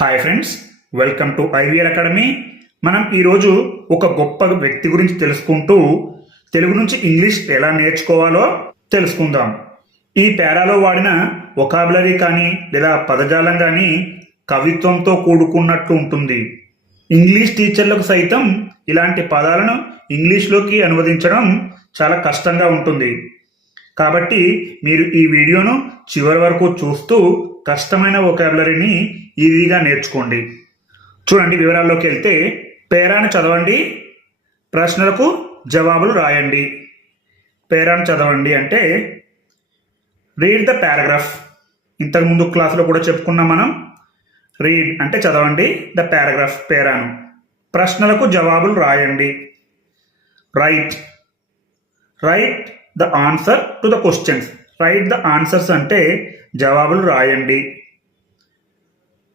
Hi friends, welcome to IVR academy. మనం ఈరోజు ఒక గొప్ప వ్యక్తి గురించి తెలుసుకుంటూ తెలుగు నుంచి ఇంగ్లీష్ ఎలా నేర్చుకోవాలో తెలుసుకుందాం. ఈ పేరాలో వాడిన వొకాబులరీ కానీ లేదా పదజాలం కానీ కవిత్వంతో కూడుకున్నట్టు ఉంటుంది. ఇంగ్లీష్ టీచర్లకు సైతం ఇలాంటి పదాలను ఇంగ్లీష్లోకి అనువదించడం చాలా కష్టంగా ఉంటుంది. కాబట్టి మీరు ఈ వీడియోను చివరి వరకు చూస్తూ కష్టమైన వొకాబులరీని ఈజీగా నేర్చుకోండి. చూడండి, వివరాల్లోకి వెళ్తే పేరాను చదవండి, ప్రశ్నలకు జవాబులు రాయండి. పేరాను చదవండి అంటే రీడ్ ద పారాగ్రాఫ్. ఇంతకుముందు క్లాసులో కూడా చెప్పుకున్నాం మనం. రీడ్ అంటే చదవండి, ద పారాగ్రాఫ్ పేరాను. ప్రశ్నలకు జవాబులు రాయండి. Right the answer to the questions. Right the answers అంటే జవాబులు రాయండి.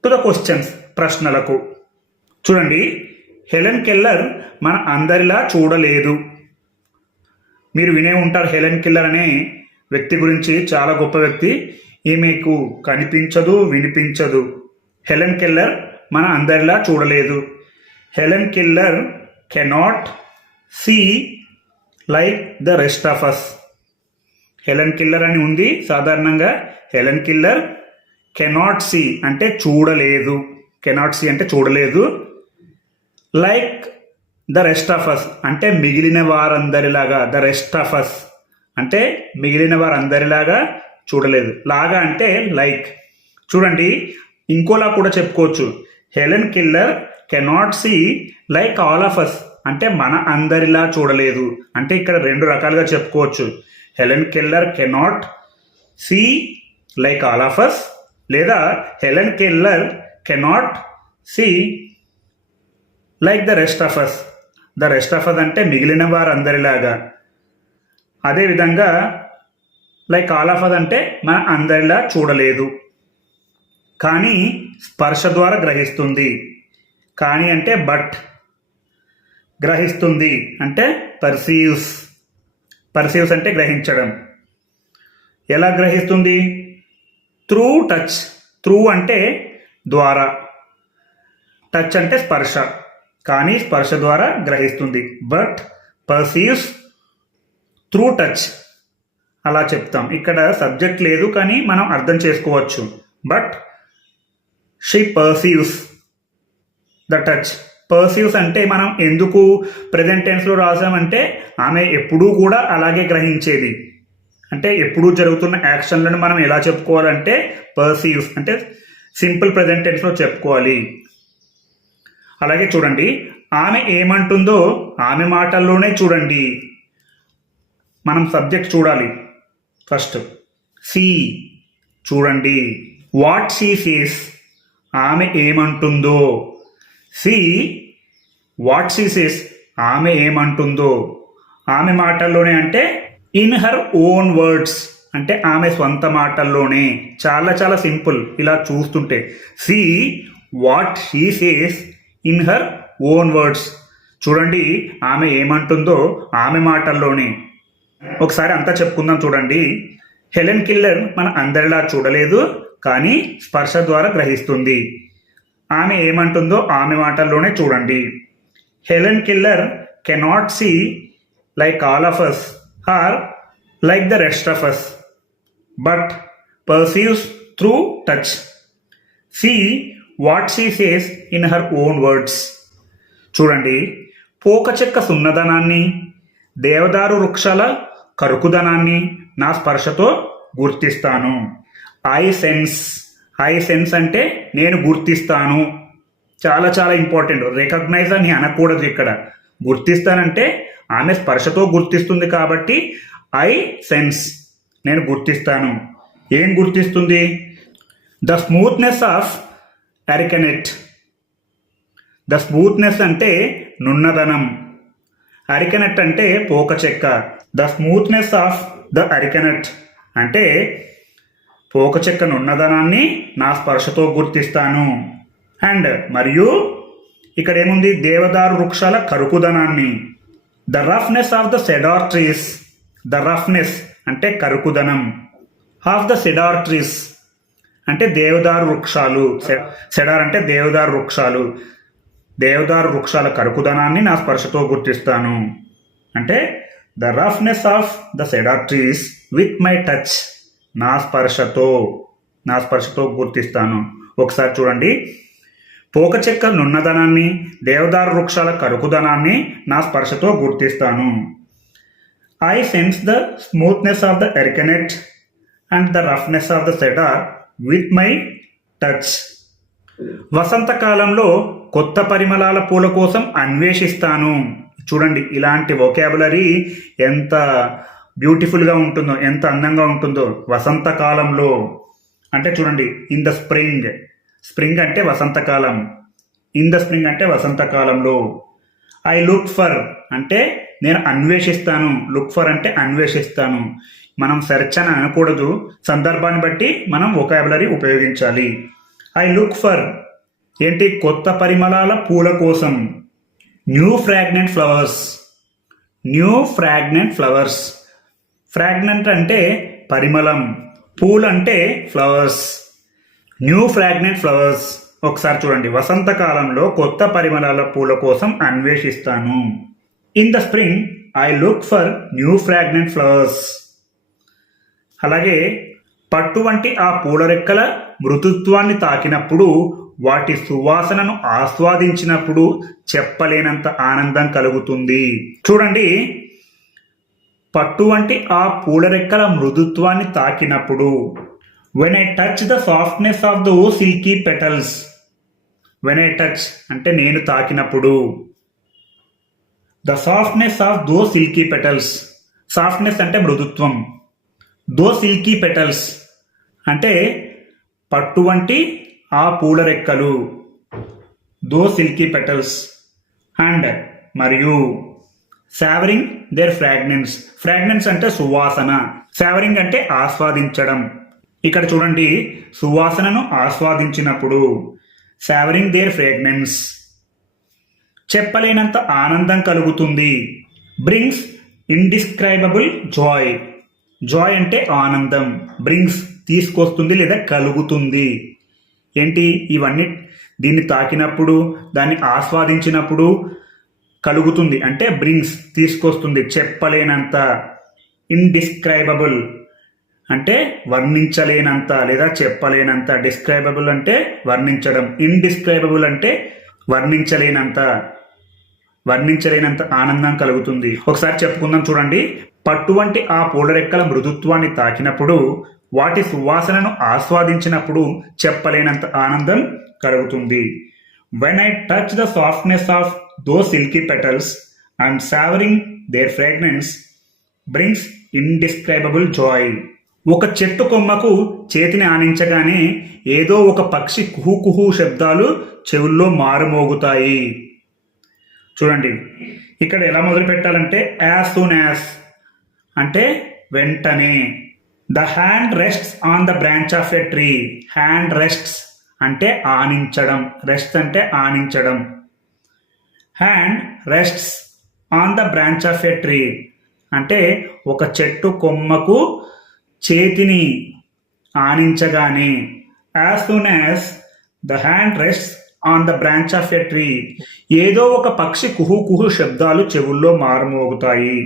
టు ద క్వశ్చన్స్ ప్రశ్నలకు. చూడండి, హెలెన్ కెల్లర్ మన అందరిలా చూడలేదు. మీరు వినే ఉంటారు హెలెన్ కెల్లర్ అనే వ్యక్తి గురించి. చాలా గొప్ప వ్యక్తి. ఈమెకు కనిపించదు, వినిపించదు. హెలెన్ కెల్లర్ మన అందరిలా చూడలేదు. Helen Keller cannot see like the rest of us. Helen Keller అని ఉంది సాధారణంగా. హెలెన్ కెల్లర్ కెనాట్ సీ అంటే చూడలేదు. కెనాట్ సీ అంటే చూడలేదు. Like the rest of us అంటే మిగిలిన వారందరిలాగా. ద రెస్ట్ ఆఫ్ అస్ అంటే మిగిలిన వారందరిలాగా చూడలేదు. లాగా అంటే లైక్. చూడండి, ఇంకోలా కూడా చెప్పుకోవచ్చు. Helen Keller cannot see like all of us అంటే మన అందరిలా చూడలేదు. అంటే ఇక్కడ రెండు రకాలుగా చెప్పుకోవచ్చు. Helen Keller cannot see like all of us, లేదా Helen Keller cannot see like the rest of us. The rest of us అంటే మిగిలిన వారందరిలాగా. అదేవిధంగా లైక్ ఆల్ ఆఫ్ అస్ అంటే మన అందరిలా చూడలేదు. కానీ స్పర్శ ద్వారా గ్రహిస్తుంది. కానీ అంటే బట్. గ్రహిస్తుంది అంటే పర్సీవ్స్. పర్సీవ్స్ అంటే గ్రహించడం. ఎలా గ్రహిస్తుంది? Through touch. త్రూ అంటే ద్వారా, టచ్ అంటే స్పర్శ. కానీ స్పర్శ ద్వారా గ్రహిస్తుంది. బట్ పర్సీవ్స్ త్రూ టచ్ అలా చెప్తాం. ఇక్కడ సబ్జెక్ట్ లేదు కానీ మనం అర్థం చేసుకోవచ్చు. But she perceives the touch. Perceives అంటే మనం ఎందుకు ప్రెజెంట్ టెన్స్లో రాసామంటే ఆమె ఎప్పుడూ కూడా అలాగే గ్రహించేది. అంటే ఎప్పుడూ జరుగుతున్న యాక్షన్లను మనం ఎలా చెప్పుకోవాలంటే పర్సీవ్స్ అంటే సింపుల్ ప్రెజెంట్ టెన్స్లో చెప్పుకోవాలి. అలాగే చూడండి, ఆమె ఏమంటుందో ఆమె మాటల్లోనే చూడండి. మనం సబ్జెక్ట్ చూడాలి ఫస్ట్. సీ చూడండి. వాట్ షీ సేస్ ఆమె ఏమంటుందో. సి వాట్ షీ సేస్ ఆమె ఏమంటుందో. ఆమె మాటల్లోనే అంటే ఇన్ హర్ ఓన్ వర్డ్స్ అంటే ఆమె స్వంత మాటల్లోనే. చాలా చాలా సింపుల్ ఇలా చూస్తుంటే. See what she says in her own words. చూడండి, ఆమె ఏమంటుందో ఆమె మాటల్లోనే. ఒకసారి అంతా చెప్పుకుందాం. చూడండి, హెలెన్ కెల్లర్ మన అందరిలా చూడలేదు కానీ స్పర్శ ద్వారా గ్రహిస్తుంది. ఆమె ఏమంటుందో ఆమె మాటల్లోనే చూడండి. Helen Keller cannot see like all of us or like the rest of us but perceives through touch. See what she says in her own words. చూడండి, పోక చెక్క సున్నదనాన్ని, దేవదారు వృక్షాల కరుకుదనాన్ని నా స్పర్శతో గుర్తిస్తాను. I sense. ఐ సెన్స్ అంటే నేను గుర్తిస్తాను. చాలా చాలా ఇంపార్టెంట్. రికగ్నైజ్ అని అనకూడదు ఇక్కడ. గుర్తిస్తానంటే ఆమె స్పర్శతో గుర్తిస్తుంది కాబట్టి ఐ సెన్స్ నేను గుర్తిస్తాను. ఏం గుర్తిస్తుంది? The smoothness of areca nut. The smoothness అంటే నున్నదనం. అరికెనెట్ అంటే పోక చెక్క. The smoothness of the areca nut అంటే పోక చెక్క నున్నదనాన్ని నా స్పర్శతో గుర్తిస్తాను. అండ్ మరియు ఇక్కడ ఏముంది? దేవదారు వృక్షాల కరుకుదనాన్ని. The roughness of the cedar trees. The roughness అంటే కరుకుదనం. ఆఫ్ ద సెడార్ ట్రీస్ అంటే దేవదారు వృక్షాలు. సెడార్ అంటే దేవదారు వృక్షాలు. దేవదారు వృక్షాల కరుకుదనాన్ని నా స్పర్శతో గుర్తిస్తాను. అంటే the roughness of the cedar trees with my touch. నా స్పర్శతో గుర్తిస్తాను. ఒకసారి చూడండి. పోక చెక్క నున్నదనాన్ని, దేవదారు వృక్షాల కరుకుదనాన్ని నా స్పర్శతో గుర్తిస్తాను. I sense the smoothness of the areca nut and the roughness of the cedar with my touch. వసంతకాలంలో కొత్త పరిమళాల పూల కోసం అన్వేషిస్తాను. చూడండి, ఇలాంటి వొకాబులరీ ఎంత బ్యూటిఫుల్గా ఉంటుందో, ఎంత అందంగా ఉంటుందో. వసంతకాలంలో అంటే చూడండి, ఇన్ ద స్ప్రింగ్. స్ప్రింగ్ అంటే వసంతకాలం. ఇన్ ద స్ప్రింగ్ అంటే వసంతకాలంలో. ఐ లుక్ ఫర్ అంటే నేను అన్వేషిస్తాను. లుక్ ఫర్ అంటే అన్వేషిస్తాను. మనం సెర్చ్ అని అనకూడదు. సందర్భాన్ని బట్టి మనం వొకాబులరీ ఉపయోగించాలి. ఐ లుక్ ఫర్ ఏంటి? కొత్త పరిమళాల పూల కోసం. New fragrant flowers. New fragrant flowers. Fragrant అంటే పరిమళం, పూలు అంటే ఫ్లవర్స్. New fragrant flowers. ఒకసారి చూడండి. వసంతకాలంలో కొత్త పరిమళాల పూల కోసం అన్వేషిస్తాను. In the spring I look for new fragrant flowers. అలాగే పట్టు వంటి ఆ పూల రెక్కల మృదుత్వాన్ని తాకినప్పుడు, వాటి సువాసనను ఆస్వాదించినప్పుడు చెప్పలేనంత ఆనందం కలుగుతుంది. చూడండి, పట్టు వంటి ఆ పూల రెక్కల మృదుత్వాన్ని తాకినప్పుడు. When I touch the softness of those silky petals. When I touch అంటే నేను తాకినప్పుడు. The softness of those silky petals. Softness అంటే మృదుత్వం. దో సిల్కీ పెటల్స్ అంటే పట్టు వంటి ఆ పూల రెక్కలు. దో సిల్కీ పెటల్స్. అండ్ మరియు సావరింగ్ దేర్ ఫ్రాగ్నెన్స్. ఫ్రాగ్నెన్స్ అంటే సువాసన. సావరింగ్ అంటే ఆస్వాదించడం. ఇక్కడ చూడండి, సువాసనను ఆస్వాదించినప్పుడు. సావరింగ్ దేర్ ఫ్రాగ్నెన్స్. చెప్పలేనంత ఆనందం కలుగుతుంది. Brings indescribable Joy. జాయ్ అంటే ఆనందం. బ్రింగ్స్ తీసుకొస్తుంది లేదా కలుగుతుంది. ఏంటి ఇవన్నీ? దీన్ని తాకినప్పుడు, దాన్ని ఆస్వాదించినప్పుడు కలుగుతుంది. అంటే బ్రింగ్స్ తీసుకొస్తుంది. చెప్పలేనంత. ఇండిస్క్రైబబుల్ అంటే వర్ణించలేనంత లేదా చెప్పలేనంత. డిస్క్రైబబుల్ అంటే వర్ణించడం. ఇండిస్క్రైబబుల్ అంటే వర్ణించలేనంత. వర్ణించలేనంత ఆనందం కలుగుతుంది. ఒకసారి చెప్పుకుందాం చూడండి. పట్టు వంటి ఆ పూల రెక్కల మృదుత్వాన్ని తాకినప్పుడు, వాటి సువాసనను ఆస్వాదించినప్పుడు చెప్పలేనంత ఆనందం కలుగుతుంది. When I touch the softness of those silky petals and savouring their fragrance brings indescribable joy. ఒక చెట్టు కొమ్మకు చేతిని ఆనించగానే ఏదో ఒక పక్షి కుహు కుహు శబ్దాలు చెవుల్లో మారుమోగుతాయి. చూడండి, ఇక్కడ ఎలా మొదలు పెట్టాలంటే యాజ్ సూన్ యాజ్ అంటే వెంటనే. The hand rests on the branch of a tree. Hand rests అంటే ఆనించడం. రెస్ట్ అంటే ఆనించడం. Hand rests on the branch of a tree అంటే ఒక చెట్టు కొమ్మకు చేతిని ఆనించగానే. As soon as the hand rests on the branch of a tree ఏదో ఒక పక్షి కుహు కుహు శబ్దాలు చెవుల్లో మారుమోగుతాయి.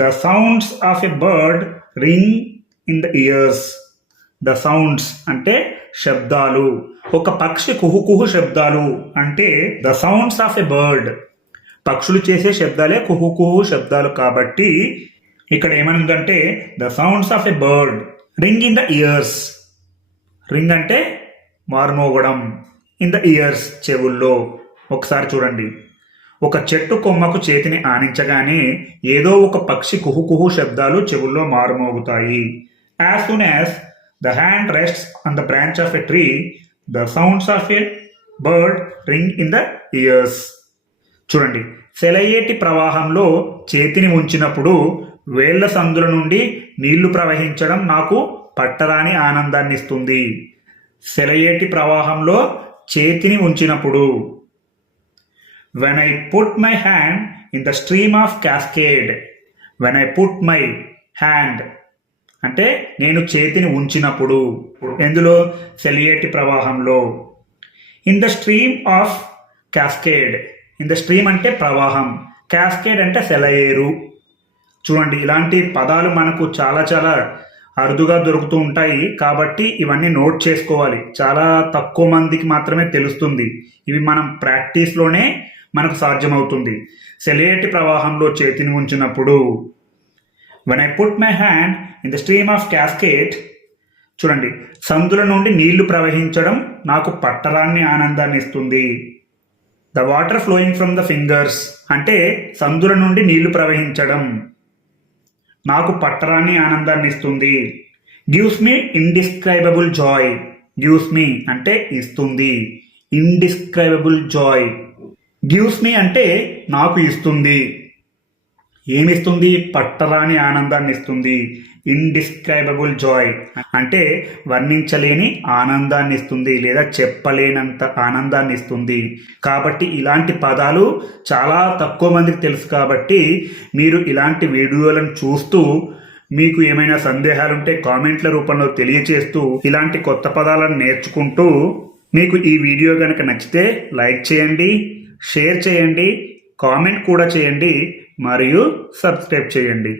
The sounds of a bird ring in the ears. The sounds అంటే శబ్దాలు. ఒక పక్షి కుహు కుహు శబ్దాలు అంటే the sounds of a bird. పక్షులు చేసే శబ్దాలే కుహు కుహు శబ్దాలు కాబట్టి ఇక్కడ ఏమనుందంటే the sounds of a bird ring in the ears. Ring అంటే మారుమోగడం. ఇన్ ద ఇయర్స్ చెవుల్లో. ఒకసారి చూడండి. ఒక చెట్టు కొమ్మకు చేతిని ఆనించగానే ఏదో ఒక పక్షి కుహు కుహు శబ్దాలు చెవుల్లో మారుమోగుతాయి. As soon as the hand rests on the branch of a tree the sounds of a bird ring in the ears. చూడండి, సెలయేటి ప్రవాహంలో చేతిని ఉంచినప్పుడు వేళ్ల సందుల నుండి నీళ్లు ప్రవహించడం నాకు పట్టరాని ఆనందాన్ని ఇస్తుంది. సెలయేటి ప్రవాహంలో చేతిని ఉంచినప్పుడు. When I put my hand in the stream of cascade. When I put my hand అంటే నేను చేతిని ఉంచినప్పుడు. ఎందులో? సెలియేటి ప్రవాహంలో. In the stream of cascade. In the stream అంటే ప్రవాహం, క్యాస్కేడ్ అంటే సెలయేరు. చూడండి, ఇలాంటి పదాలు మనకు చాలా చాలా అరుదుగా దొరుకుతూ ఉంటాయి, కాబట్టి ఇవన్నీ నోట్ చేసుకోవాలి. చాలా తక్కువ మందికి మాత్రమే తెలుస్తుంది. ఇవి మనం ప్రాక్టీస్లోనే మనకు సాధ్యమవుతుంది. సెలియేటి ప్రవాహంలో చేతిని ఉంచినప్పుడు. When I put my hand in the stream of cascade. చూడండి, సందుల నుండి నీళ్లు ప్రవహించడం నాకు పట్టరాన్ని ఆనందాన్ని ఇస్తుంది. The water flowing from the fingers అంటే సందుల నుండి నీళ్లు ప్రవహించడం నాకు పట్టరాని ఆనందాన్ని ఇస్తుంది. Gives me indescribable joy. Gives me అంటే ఇస్తుంది, ఇండిస్క్రైబబుల్ జాయ్. గివ్స్ మీ అంటే నాకు ఇస్తుంది. ఏమిస్తుంది? పట్టరాని ఆనందాన్ని ఇస్తుంది. ఇండిస్క్రైబబుల్ జాయ్ అంటే వర్ణించలేని ఆనందాన్ని ఇస్తుంది, లేదా చెప్పలేనంత ఆనందాన్ని ఇస్తుంది. కాబట్టి ఇలాంటి పదాలు చాలా తక్కువ మందికి తెలుసు. కాబట్టి మీరు ఇలాంటి వీడియోలను చూస్తూ మీకు ఏమైనా సందేహాలు ఉంటే కామెంట్ల రూపంలో తెలియచేస్తూ ఇలాంటి కొత్త పదాలను నేర్చుకుంటూ, మీకు ఈ వీడియో కనుక నచ్చితే లైక్ చేయండి, షేర్ చేయండి, కామెంట్ కూడా చేయండి మరియు సబ్స్క్రైబ్ చేయండి.